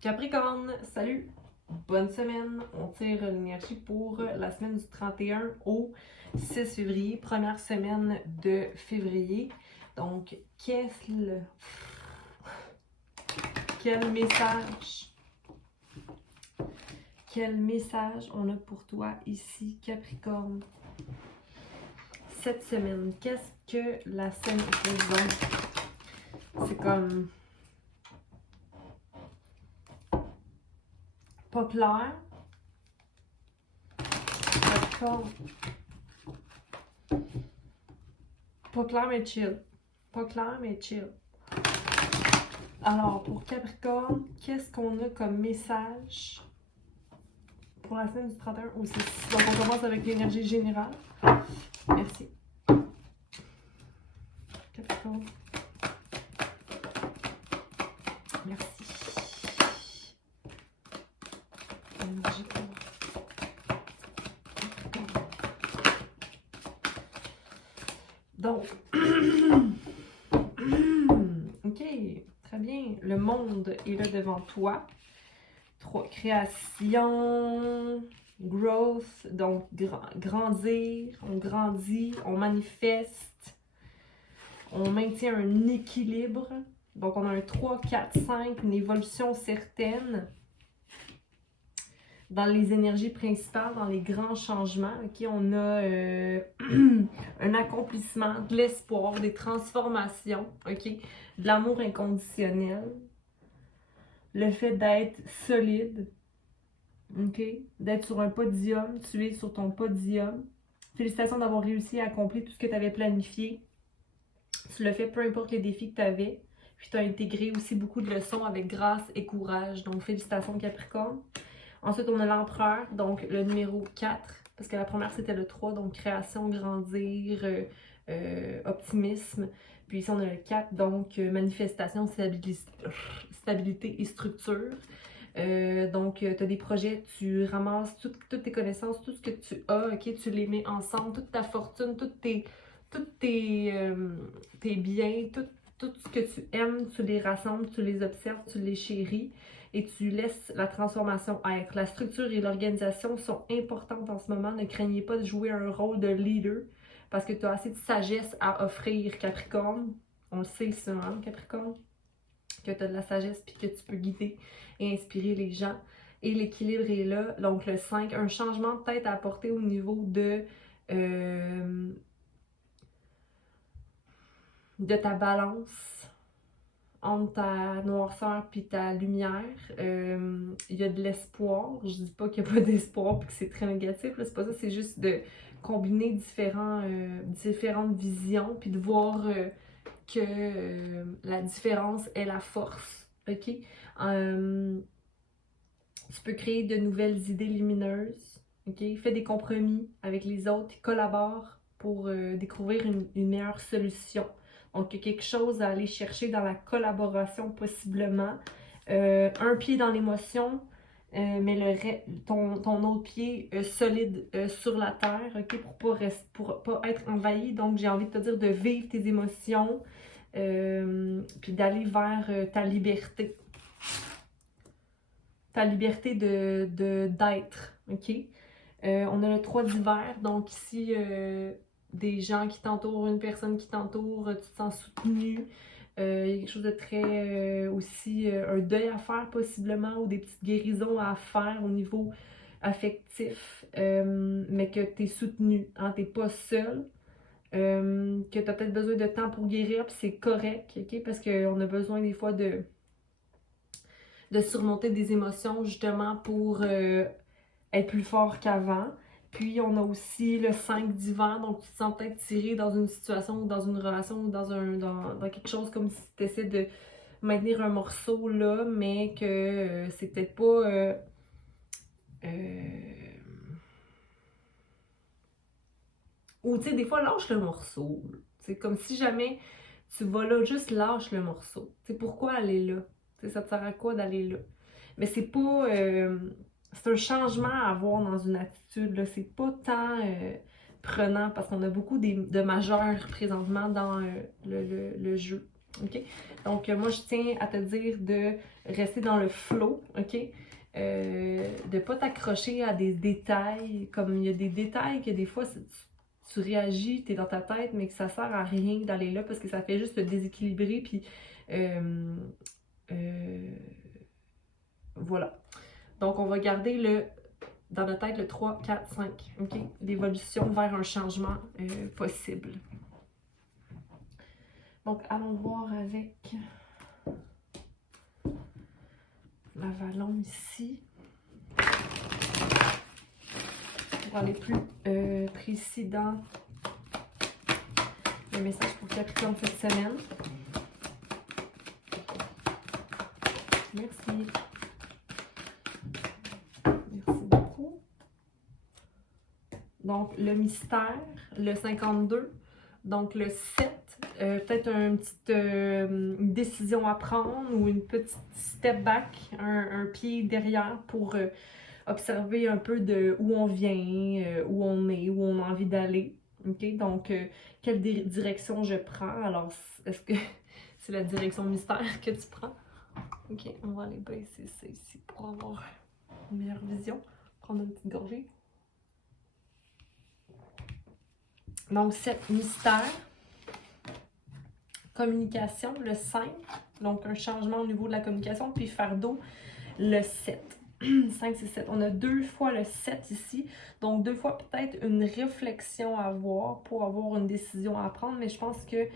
Capricorne, salut! Bonne semaine! On tire l'énergie pour la semaine du 31 au 6 février, première semaine de février. Donc, quel message on a pour toi ici, Capricorne? Cette semaine, qu'est-ce que la semaine représente? C'est comme pas clair. Capricorne. Pas clair mais chill. Pas clair mais chill. Alors, pour Capricorne, qu'est-ce qu'on a comme message pour la semaine du 31 au 6? Donc, on commence avec l'énergie générale. Merci. Capricorne. Merci. Énergie pour Capricorne. Donc, ok, très bien. Le monde est là devant toi. 3, création, growth, donc grandir, on grandit, on manifeste, on maintient un équilibre. Donc on a un 3, 4, 5, une évolution certaine dans les énergies principales, dans les grands changements. Ok, on a un accomplissement, de l'espoir, des transformations, ok, de l'amour inconditionnel. Le fait d'être solide, ok, d'être sur un podium, tu es sur ton podium. Félicitations d'avoir réussi à accomplir tout ce que tu avais planifié. Tu l'as fait peu importe les défis que tu avais. Puis tu as intégré aussi beaucoup de leçons avec grâce et courage. Donc félicitations Capricorne. Ensuite on a l'empereur, donc le numéro 4. Parce que la première c'était le 3, donc création, grandir, optimisme. Puis ici on a le 4, donc manifestation, stabilité et structure. Donc, tu as des projets, tu ramasses toutes tes connaissances, tout ce que tu as, ok, tu les mets ensemble, toute ta fortune, tes biens, tout ce que tu aimes, tu les rassembles, tu les observes, tu les chéris et tu laisses la transformation être. La structure et l'organisation sont importantes en ce moment. Ne craignez pas de jouer un rôle de leader parce que tu as assez de sagesse à offrir, Capricorne. On le sait, ça, hein, Capricorne? Que tu as de la sagesse puis que tu peux guider et inspirer les gens. Et l'équilibre est là. Donc le 5, un changement peut-être à apporter au niveau de ta balance entre ta noirceur puis ta lumière. Il y a de l'espoir. Je dis pas qu'il n'y a pas d'espoir puis que c'est très négatif. C'est pas ça, c'est juste de combiner différentes visions puis de voir que la différence est la force. Ok? Tu peux créer de nouvelles idées lumineuses. Ok? Fais des compromis avec les autres, collabore pour découvrir une meilleure solution. Donc, il y a quelque chose à aller chercher dans la collaboration possiblement. Un pied dans l'émotion, mais ton autre pied solide sur la terre, ok? Pour pas être envahi. Donc, j'ai envie de te dire de vivre tes émotions, puis d'aller vers ta liberté. Ta liberté d'être, ok? On a le 3 d'hiver, donc ici, des gens qui t'entourent, une personne qui t'entoure, tu te sens soutenu. Il y a quelque chose de très, aussi, un deuil à faire possiblement, ou des petites guérisons à faire au niveau affectif, mais que tu es soutenu, hein, tu n'es pas seul. Que tu as peut-être besoin de temps pour guérir, puis c'est correct, ok? Parce qu'on a besoin des fois de surmonter des émotions justement pour être plus fort qu'avant. Puis on a aussi le 5 d'hiver, donc tu te sens peut-être tiré dans une situation ou dans une relation ou dans quelque chose comme si tu essaies de maintenir un morceau là, mais que c'est peut-être pas ou tu sais, des fois lâche le morceau. C'est comme si jamais tu vas là, juste lâche le morceau. Tu sais, pourquoi aller là? T'sais, ça te sert à quoi d'aller là? Mais c'est pas. C'est un changement à avoir dans une attitude. Là. C'est pas tant prenant parce qu'on a beaucoup de majeurs présentement dans le jeu. OK? Donc, moi, je tiens à te dire de rester dans le flow, OK? De pas t'accrocher à des détails, comme il y a des détails que des fois, tu réagis, tu es dans ta tête, mais que ça sert à rien d'aller là parce que ça fait juste te déséquilibrer, puis voilà. Donc, on va garder dans notre tête le 3, 4, 5, OK? L'évolution vers un changement possible. Donc, allons voir avec l'Avalon ici. Pour aller plus précis dans le message pour Capricorne cette semaine. Merci. Merci beaucoup. Donc, le mystère, le 52. Donc, le 7. Peut-être une petite décision à prendre ou une petite step back, un pied derrière pour observer un peu de où on vient, où on est, où on a envie d'aller. OK? Donc, quelle direction je prends? Alors, est-ce que c'est la direction mystère que tu prends? OK, on va aller baisser ça ici pour avoir une meilleure vision. Prendre une petite gorgée. Donc, 7 mystère. Communication, le 5. Donc, un changement au niveau de la communication. Puis, fardeau, le 7. 5, 6, 7. On a 2 fois le 7 ici. Donc, 2 fois peut-être une réflexion à avoir pour avoir une décision à prendre. Mais je pense que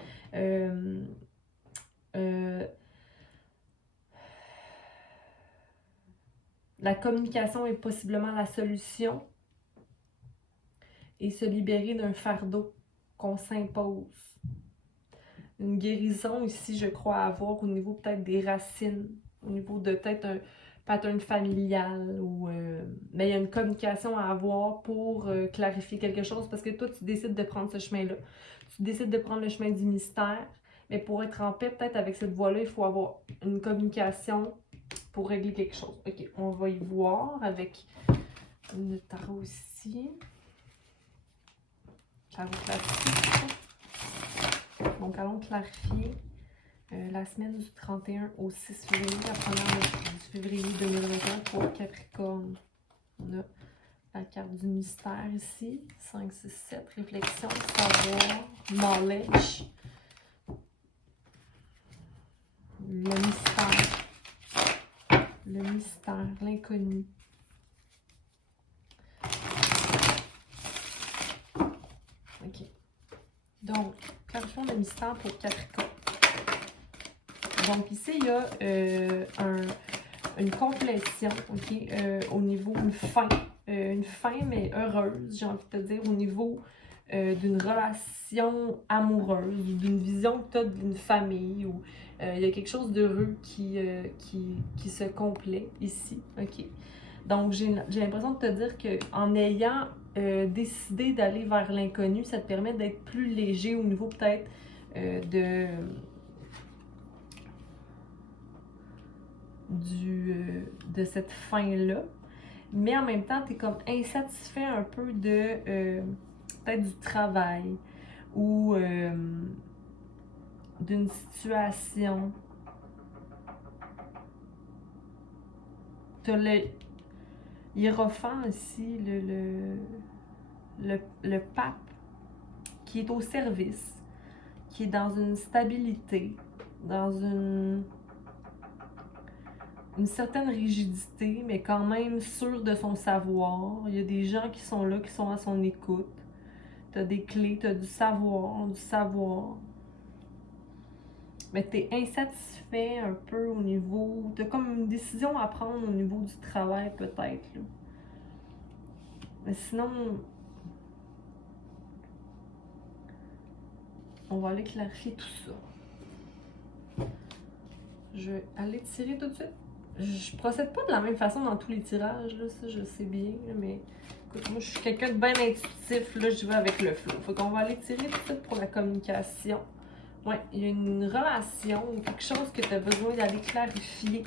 la communication est possiblement la solution. Et se libérer d'un fardeau qu'on s'impose. Une guérison ici, je crois avoir au niveau peut-être des racines, au niveau de peut-être un pattern familial ou mais il y a une communication à avoir pour clarifier quelque chose parce que toi tu décides de prendre ce chemin-là. Tu décides de prendre le chemin du mystère, mais pour être en paix peut-être avec cette voie-là, il faut avoir une communication pour régler quelque chose. OK, on va y voir avec une tarot ici. Tarot classique. Donc, allons clarifier la semaine du 31 au 6 février, la première du février 2021 pour Capricorne. On a la carte du mystère ici, 5, 6, 7, réflexion, savoir, knowledge, le mystère, l'inconnu. OK. Donc, clarifions le mystère pour Capricorne. Donc ici, il y a une complétion, OK, au niveau une fin mais heureuse, j'ai envie de te dire, au niveau d'une relation amoureuse, d'une vision que tu as d'une famille, où il y a quelque chose d'heureux qui se complète ici, OK. Donc, j'ai l'impression de te dire qu'en ayant décidé d'aller vers l'inconnu, ça te permet d'être plus léger au niveau peut-être de cette fin-là. Mais en même temps, tu es comme insatisfait un peu de peut-être du travail ou d'une situation. Tu as le Hiérophant ici, le pape qui est au service, qui est dans une stabilité, dans une certaine rigidité, mais quand même sûr de son savoir. Il y a des gens qui sont là, qui sont à son écoute. Tu as des clés, tu as du savoir. Mais tu es insatisfait un peu au niveau... Tu as comme une décision à prendre au niveau du travail, peut-être. Mais sinon, on va aller clarifier tout ça. Je vais aller tirer tout de suite. Je procède pas de la même façon dans tous les tirages, là, ça je sais bien, là, mais écoute, moi je suis quelqu'un de bien intuitif, là je vais avec le flow. Fait qu'on va aller tirer tout de suite pour la communication. Ouais, il y a une relation ou quelque chose que tu as besoin d'aller clarifier.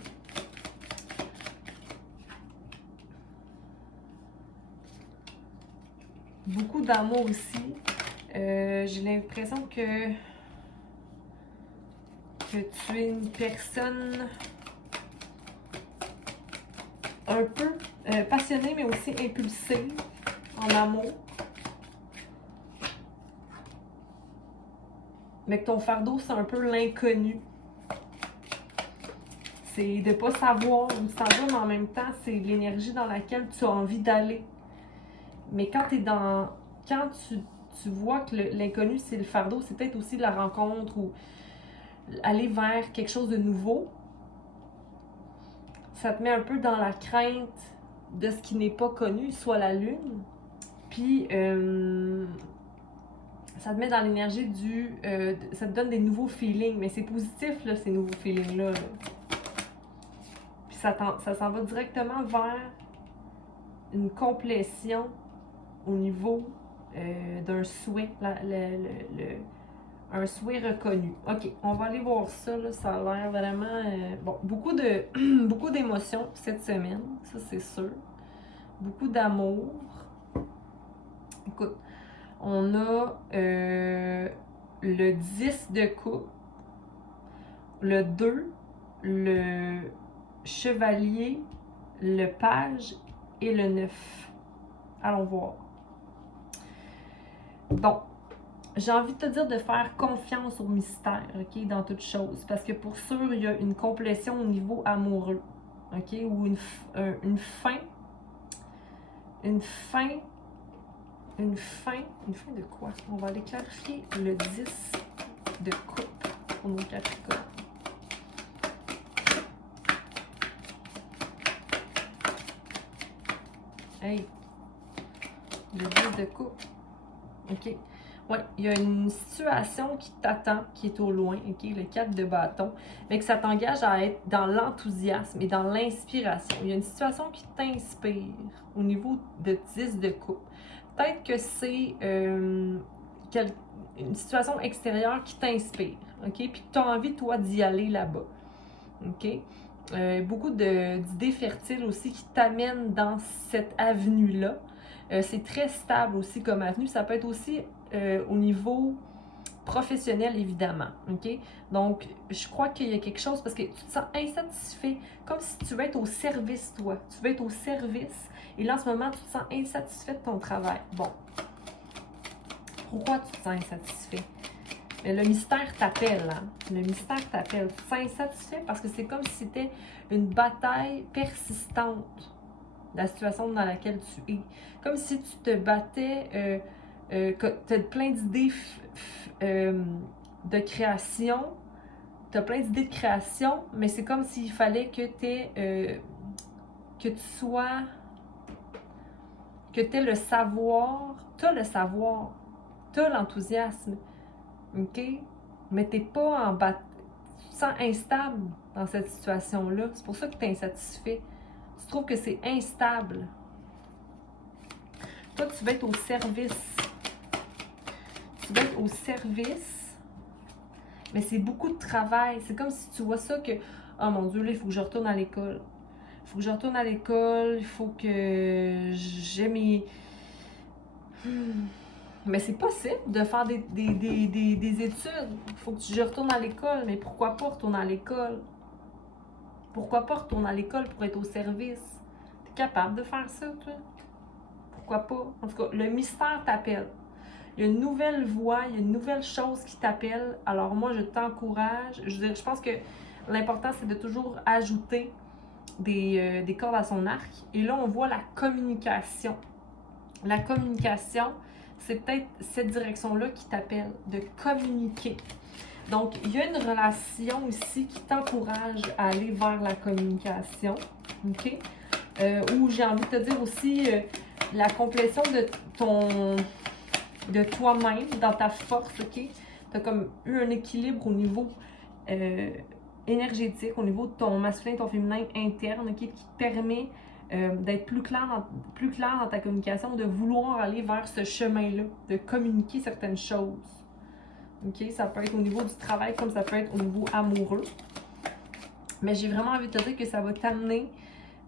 Beaucoup d'amour ici. J'ai l'impression que que tu es une personne un peu passionnée, mais aussi impulsive en amour. Mais que ton fardeau, c'est un peu l'inconnu. C'est de ne pas savoir où ça va, mais en même temps, c'est l'énergie dans laquelle tu as envie d'aller. Mais quand tu vois que l'inconnu, c'est le fardeau, c'est peut-être aussi la rencontre ou aller vers quelque chose de nouveau. Ça te met un peu dans la crainte de ce qui n'est pas connu, soit la lune. Puis, ça te met dans l'énergie ça te donne des nouveaux feelings. Mais c'est positif, là, ces nouveaux feelings-là. Là. Puis ça s'en va directement vers une complétion au niveau d'un souhait. Un souhait reconnu. OK, on va aller voir ça. Là, ça a l'air vraiment... bon, beaucoup d'émotions cette semaine, ça c'est sûr. Beaucoup d'amour. Écoute, on a le 10 de coupe, le 2, le chevalier, le page et le 9. Allons voir. Bon, j'ai envie de te dire de faire confiance au mystère, OK, dans toute chose. Parce que pour sûr, il y a une complétion au niveau amoureux, OK, ou une fin. Une fin de quoi? On va aller clarifier le 10 de coupe pour nos Capricornes. Hey! Le 10 de coupe. OK. Ouais, il y a une situation qui t'attend, qui est au loin, OK, le 4 de bâton, mais que ça t'engage à être dans l'enthousiasme et dans l'inspiration. Il y a une situation qui t'inspire au niveau de 10 de coupe. Peut-être que c'est une situation extérieure qui t'inspire, OK, puis que tu as envie, toi, d'y aller là-bas, OK. Beaucoup d'idées fertiles aussi qui t'amènent dans cette avenue-là. C'est très stable aussi comme avenue. Ça peut être aussi au niveau professionnel, évidemment. OK? Donc, je crois qu'il y a quelque chose parce que tu te sens insatisfait, comme si tu veux être au service, toi. Tu veux être au service. Et là, en ce moment, tu te sens insatisfait de ton travail. Bon. Pourquoi tu te sens insatisfait? Mais le mystère t'appelle, hein? Le mystère t'appelle. Tu te sens insatisfait parce que c'est comme si c'était une bataille persistante, la situation dans laquelle tu es. Comme si tu te battais, que tu as plein d'idées de création, tu as plein d'idées de création, mais c'est comme s'il fallait que tu sois, que tu aies le savoir, tu as le savoir, tu as l'enthousiasme, OK? Mais tu n'es pas en bataille. Tu te sens instable dans cette situation-là. C'est pour ça que tu es insatisfait. Tu trouves que c'est instable. Toi, tu vas être au service. Tu vas être au service, mais c'est beaucoup de travail. C'est comme si tu vois ça que, oh mon Dieu, là, il faut que je retourne à l'école. Il faut que je retourne à l'école, il faut que j'ai mes... Mais c'est possible de faire des études. Il faut que je retourne à l'école, mais pourquoi pas retourner à l'école? Pourquoi pas retourner à l'école pour être au service? T'es capable de faire ça, toi? Pourquoi pas? En tout cas, le mystère t'appelle. Il y a une nouvelle voie, il y a une nouvelle chose qui t'appelle. Alors moi, je t'encourage. Je pense que l'important, c'est de toujours ajouter des cordes à son arc. Et là, on voit la communication. La communication, c'est peut-être cette direction-là qui t'appelle, de communiquer. Donc, il y a une relation ici qui t'encourage à aller vers la communication. OK? Où j'ai envie de te dire aussi la complétion de toi-même, dans ta force, OK? Tu as comme eu un équilibre au niveau énergétique, au niveau de ton masculin et ton féminin interne, OK? Qui te permet d'être plus clair dans ta communication, de vouloir aller vers ce chemin-là, de communiquer certaines choses. OK? Ça peut être au niveau du travail comme ça peut être au niveau amoureux. Mais j'ai vraiment envie de te dire que ça va t'amener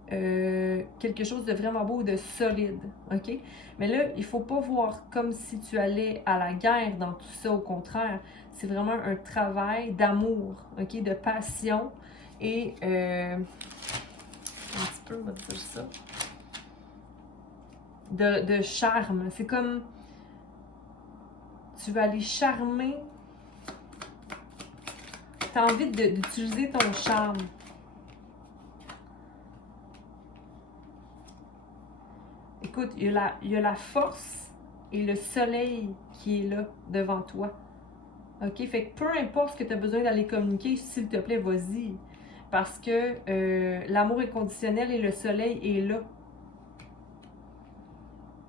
quelque chose de vraiment beau, de solide, ok? Mais là, il faut pas voir comme si tu allais à la guerre dans tout ça, au contraire. C'est vraiment un travail d'amour, ok? De passion et... un petit peu, on va dire ça. De charme. C'est comme... Tu vas aller charmer. Tu as envie d'utiliser ton charme. Écoute, il y a la force et le soleil qui est là devant toi. OK? Fait que peu importe ce que tu as besoin d'aller communiquer, s'il te plaît, vas-y. Parce que l'amour inconditionnel et le soleil est là.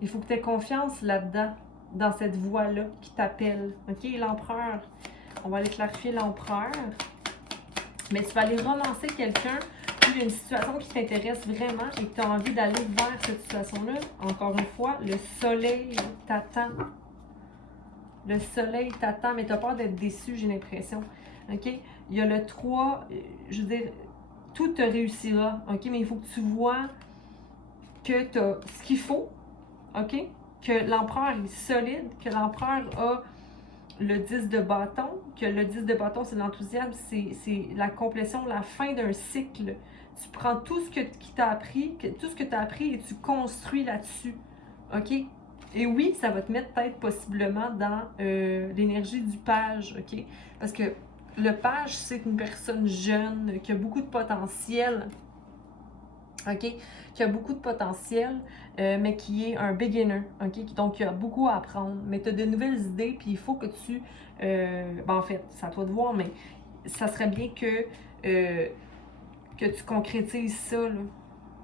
Il faut que tu aies confiance là-dedans, dans cette voie-là qui t'appelle. OK? L'empereur. On va aller clarifier l'empereur. Mais tu vas aller relancer quelqu'un. Il y a une situation qui t'intéresse vraiment et que tu as envie d'aller vers cette situation-là. Encore une fois, le soleil t'attend. Le soleil t'attend, mais tu as peur d'être déçu, j'ai l'impression. OK? Il y a le 3, je veux dire, tout te réussira. OK? Mais il faut que tu vois que tu as ce qu'il faut. OK? Que l'empereur est solide, que l'empereur a le 10 de bâton, que le 10 de bâton, c'est l'enthousiasme, c'est la complétion, la fin d'un cycle. Tu prends tout ce qui t'a appris, tout ce que tu as appris et tu construis là-dessus. OK? Et oui, ça va te mettre peut-être possiblement dans l'énergie du page, OK? Parce que le page, c'est une personne jeune qui a beaucoup de potentiel, OK? Qui a beaucoup de potentiel, mais qui est un beginner, OK? Donc, qui a beaucoup à apprendre, mais tu as de nouvelles idées, puis il faut que tu... en fait, c'est à toi de voir, mais ça serait bien que tu concrétises ça, là.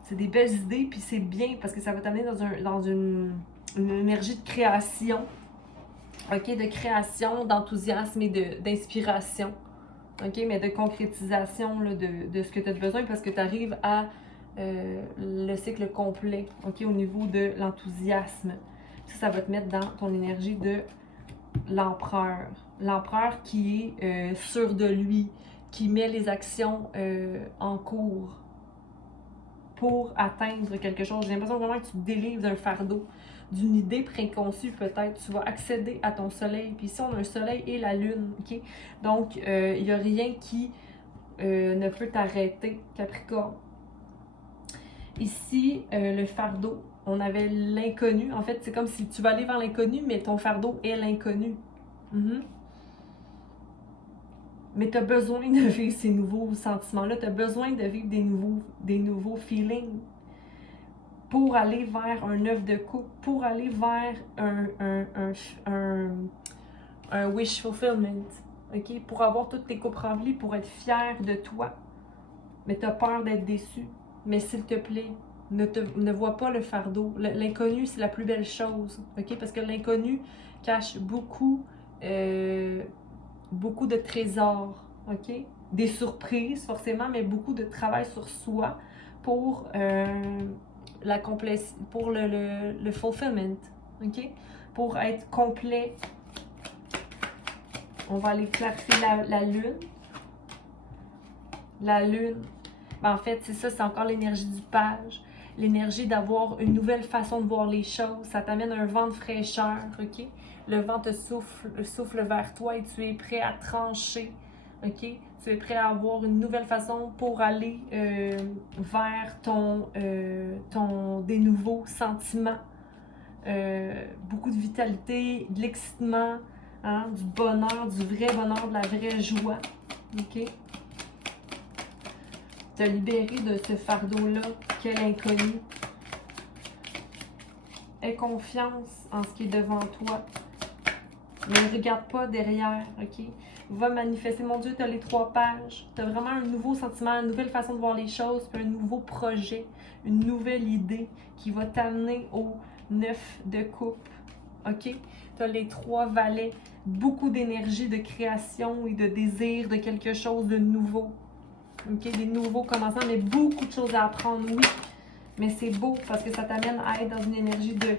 C'est des belles idées, puis c'est bien, parce que ça va t'amener dans une énergie de création, OK? De création, d'enthousiasme et d'inspiration, OK? Mais de concrétisation là, de ce que tu as besoin, parce que tu arrives à le cycle complet, OK, au niveau de l'enthousiasme. Ça va te mettre dans ton énergie de l'empereur. L'empereur qui est sûr de lui, qui met les actions en cours pour atteindre quelque chose. J'ai l'impression vraiment que tu te délivres d'un fardeau, d'une idée préconçue peut-être. Tu vas accéder à ton soleil. Puis ici, on a un soleil et la lune, OK? Donc, il n'y a rien qui ne peut t'arrêter, Capricorne. Ici, le fardeau, on avait l'inconnu. En fait, c'est comme si tu vas aller vers l'inconnu, mais ton fardeau est l'inconnu. Mais tu as besoin de vivre ces nouveaux sentiments-là. Tu as besoin de vivre des nouveaux feelings pour aller vers un œuf de coupe, pour aller vers un wish fulfillment. OK? Pour avoir toutes tes coupes remplies, pour être fier de toi. Mais tu as peur d'être déçu. Mais s'il te plaît, ne vois pas le fardeau. L'inconnu, c'est la plus belle chose, OK? Parce que l'inconnu cache beaucoup de trésors, OK? Des surprises, forcément, mais beaucoup de travail sur soi pour pour le fulfillment, OK? Pour être complet. On va aller clarifier la lune. La lune. Ben, en fait, c'est ça, c'est encore l'énergie du page, l'énergie d'avoir une nouvelle façon de voir les choses. Ça t'amène un vent de fraîcheur, OK? Le vent te souffle vers toi et tu es prêt à trancher, OK? Tu es prêt à avoir une nouvelle façon pour aller vers des nouveaux sentiments. Beaucoup de vitalité, de l'excitement, hein, du bonheur, du vrai bonheur, de la vraie joie, OK? Te libérer de ce fardeau-là, quel inconnu. Aie confiance en ce qui est devant toi. Ne regarde pas derrière, OK? Va manifester. Mon Dieu, tu as les 3 pages. Tu as vraiment un nouveau sentiment, une nouvelle façon de voir les choses, puis un nouveau projet, une nouvelle idée qui va t'amener au 9 de coupe, OK? Tu as les 3 valets, beaucoup d'énergie, de création et de désir de quelque chose de nouveau. OK, des nouveaux commencements, mais beaucoup de choses à apprendre, oui. Mais c'est beau parce que ça t'amène à être dans une énergie de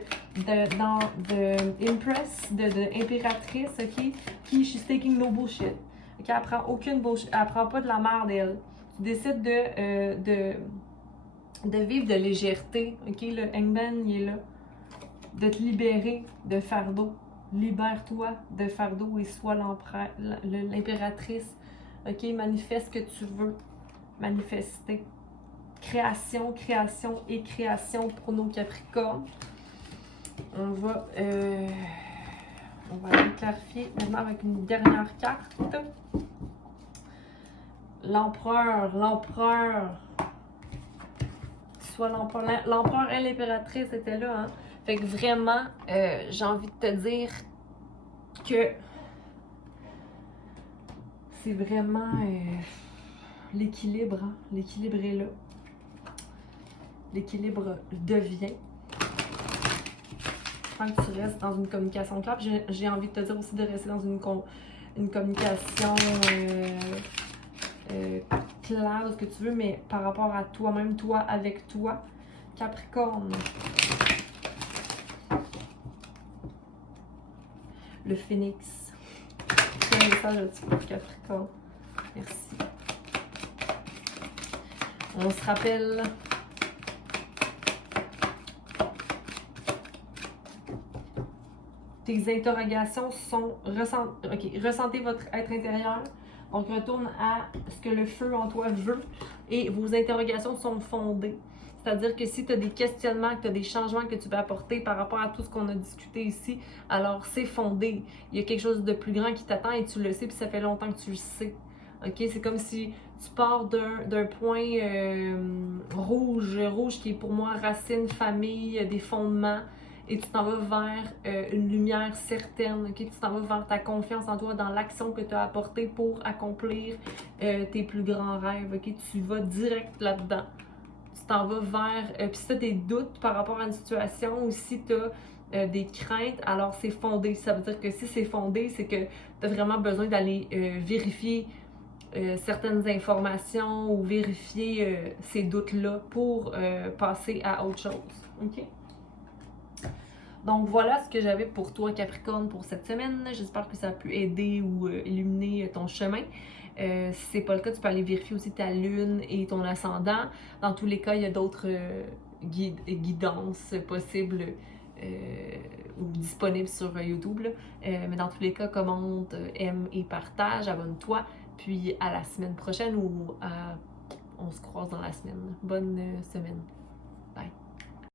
Empress, de impératrice, OK? Qui, she's taking no bullshit. OK, elle prend aucune bullshit, elle prend pas de la merde, elle. Tu décides de vivre de légèreté, ok? Le Hangman, il est là. De te libérer de fardeau. Libère-toi de fardeau et sois l'impératrice. Ok? Manifeste ce que tu veux manifester. Création, création et création pour nos Capricornes. On va aller clarifier maintenant avec une dernière carte. L'empereur, soit l'empereur et l'impératrice étaient là, hein. Fait que vraiment, j'ai envie de te dire que c'est vraiment l'équilibre, hein. L'équilibre est là. L'équilibre devient. Tant que tu restes dans une communication claire, j'ai envie de te dire aussi de rester dans une communication claire de ce que tu veux, mais par rapport à toi-même, toi avec toi. Capricorne. Le phénix. Quel message as-tu pour Capricorne? Merci. On se rappelle. Tes interrogations sont ressentez votre être intérieur. Donc, retourne à ce que le feu en toi veut et vos interrogations sont fondées. C'est-à-dire que si tu as des questionnements, que tu as des changements que tu peux apporter par rapport à tout ce qu'on a discuté ici, alors c'est fondé. Il y a quelque chose de plus grand qui t'attend et tu le sais, puis ça fait longtemps que tu le sais. Ok? C'est comme si tu pars d'un point rouge qui est pour moi racine, famille, des fondements. Et tu t'en vas vers une lumière certaine, ok? Tu t'en vas vers ta confiance en toi, dans l'action que tu as apportée pour accomplir tes plus grands rêves, ok? Tu vas direct là-dedans. Tu t'en vas vers... puis si tu as des doutes par rapport à une situation ou si tu as des craintes, alors c'est fondé. Ça veut dire que si c'est fondé, c'est que tu as vraiment besoin d'aller vérifier certaines informations ou vérifier ces doutes-là pour passer à autre chose, ok? Donc voilà ce que j'avais pour toi Capricorne pour cette semaine. J'espère que ça a pu aider ou illuminer ton chemin. Si c'est pas le cas, tu peux aller vérifier aussi ta lune et ton ascendant. Dans tous les cas, il y a d'autres guidances possibles ou disponibles sur YouTube. Mais dans tous les cas, commente, aime et partage, abonne-toi. Puis à la semaine prochaine ou on se croise dans la semaine. Bonne semaine.